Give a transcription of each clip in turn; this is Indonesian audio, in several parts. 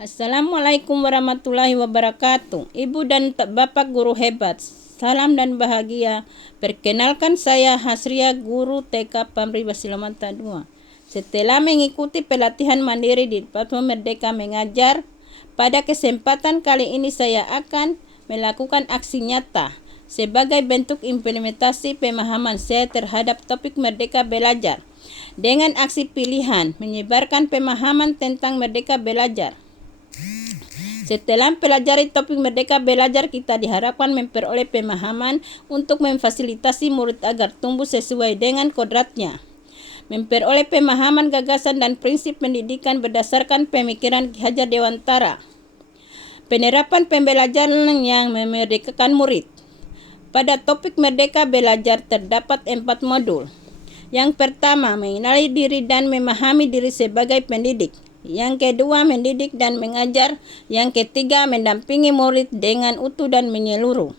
Assalamualaikum warahmatullahi wabarakatuh. Ibu dan Bapak guru hebat, salam dan bahagia. Perkenalkan saya Hasria, guru TK Pamri Basilamata 2. Setelah mengikuti pelatihan mandiri di Platform Merdeka Mengajar, pada kesempatan kali ini saya akan melakukan aksi nyata sebagai bentuk implementasi pemahaman saya terhadap topik Merdeka Belajar. Dengan aksi pilihan, menyebarkan pemahaman tentang Merdeka Belajar. Setelah mempelajari topik Merdeka Belajar, kita diharapkan memperoleh pemahaman untuk memfasilitasi murid agar tumbuh sesuai dengan kodratnya. Memperoleh pemahaman, gagasan, dan prinsip pendidikan berdasarkan pemikiran Ki Hajar Dewantara. Penerapan pembelajaran yang memerdekakan murid. Pada topik Merdeka Belajar terdapat 4 modul. Yang pertama, mengenali diri dan memahami diri sebagai pendidik. Yang kedua, mendidik dan mengajar. Yang ketiga, mendampingi murid dengan utuh dan menyeluruh.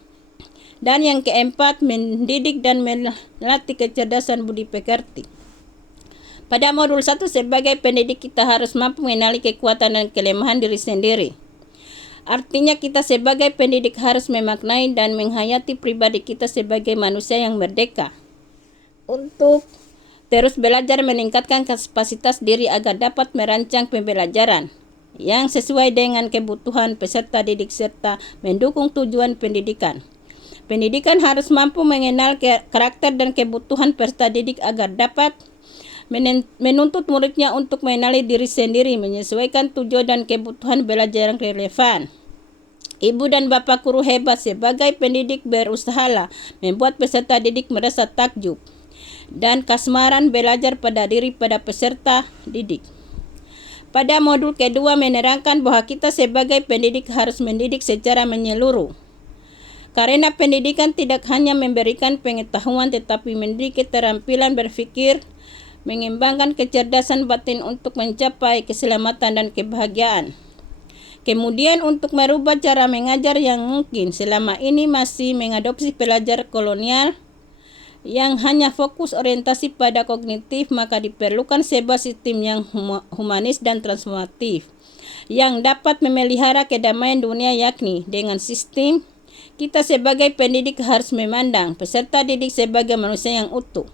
Dan yang keempat, mendidik dan melatih kecerdasan budi pekerti. Pada modul 1 sebagai pendidik, kita harus mampu mengenali kekuatan dan kelemahan diri sendiri. Artinya kita sebagai pendidik harus memaknai dan menghayati pribadi kita sebagai manusia yang merdeka. Untuk terus belajar meningkatkan kapasitas diri agar dapat merancang pembelajaran yang sesuai dengan kebutuhan peserta didik serta mendukung tujuan pendidikan. Pendidikan harus mampu mengenal karakter dan kebutuhan peserta didik agar dapat menuntut muridnya untuk mengenali diri sendiri, menyesuaikan tujuan dan kebutuhan belajar yang relevan. Ibu dan Bapak guru hebat sebagai pendidik berusahalah membuat peserta didik merasa takjub dan kasmaran belajar pada diri pada peserta didik. Pada modul kedua menerangkan bahwa kita sebagai pendidik harus mendidik secara menyeluruh. Karena pendidikan tidak hanya memberikan pengetahuan tetapi mendidik keterampilan berpikir, mengembangkan kecerdasan batin untuk mencapai keselamatan dan kebahagiaan. Kemudian untuk merubah cara mengajar yang mungkin selama ini masih mengadopsi pelajar kolonial yang hanya fokus orientasi pada kognitif, maka diperlukan sebuah sistem yang humanis dan transformatif yang dapat memelihara kedamaian dunia, yakni dengan sistem kita sebagai pendidik harus memandang peserta didik sebagai manusia yang utuh.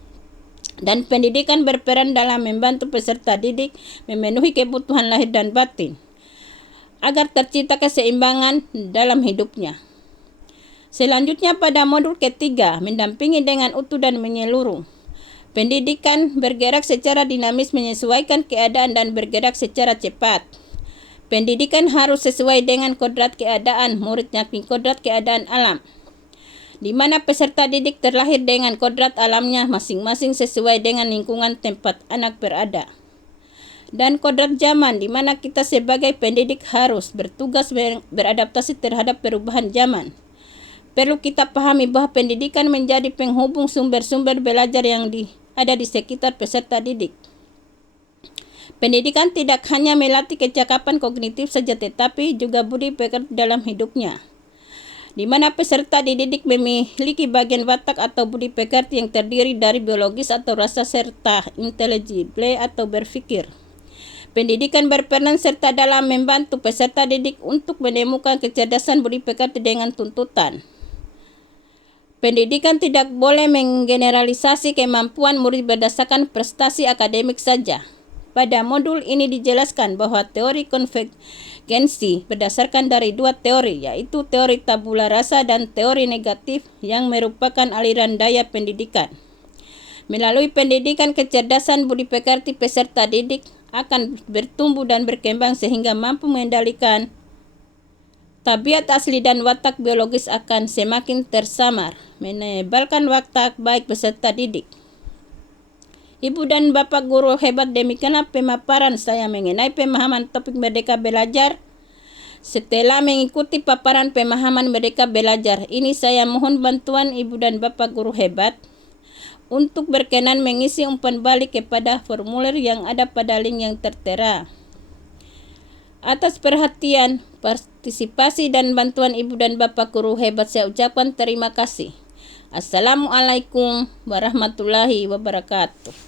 Dan pendidikan berperan dalam membantu peserta didik memenuhi kebutuhan lahir dan batin agar tercipta keseimbangan dalam hidupnya. Selanjutnya pada modul ketiga, mendampingi dengan utuh dan menyeluruh. Pendidikan bergerak secara dinamis menyesuaikan keadaan dan bergerak secara cepat. Pendidikan harus sesuai dengan kodrat keadaan murid, yakni kodrat keadaan alam, di mana peserta didik terlahir dengan kodrat alamnya masing-masing sesuai dengan lingkungan tempat anak berada. Dan kodrat zaman, di mana kita sebagai pendidik harus bertugas beradaptasi terhadap perubahan zaman. Perlu kita pahami bahwa pendidikan menjadi penghubung sumber-sumber belajar yang ada di sekitar peserta didik. Pendidikan tidak hanya melatih kecakapan kognitif saja tetapi juga budi pekerti dalam hidupnya, di mana peserta didik memiliki bagian watak atau budi pekerti yang terdiri dari biologis atau rasa serta intelligible atau berpikir. Pendidikan berperan serta dalam membantu peserta didik untuk menemukan kecerdasan budi pekerti dengan tuntutan. Pendidikan tidak boleh menggeneralisasi kemampuan murid berdasarkan prestasi akademik saja. Pada modul ini dijelaskan bahwa teori konvergensi berdasarkan dari 2 teori, yaitu teori tabula rasa dan teori negatif yang merupakan aliran daya pendidikan. Melalui pendidikan, kecerdasan budi pekerti peserta didik akan bertumbuh dan berkembang sehingga mampu mengendalikan tabiat asli dan watak biologis akan semakin tersamar, menebalkan watak baik peserta didik. Ibu dan Bapak guru hebat, demikianlah pemaparan saya mengenai pemahaman topik Merdeka Belajar. Setelah mengikuti paparan pemahaman Merdeka Belajar ini, saya mohon bantuan Ibu dan Bapak guru hebat untuk berkenan mengisi umpan balik kepada formulir yang ada pada link yang tertera. Atas perhatian, partisipasi, dan bantuan Ibu dan Bapak guru hebat saya ucapkan terima kasih. Assalamualaikum warahmatullahi wabarakatuh.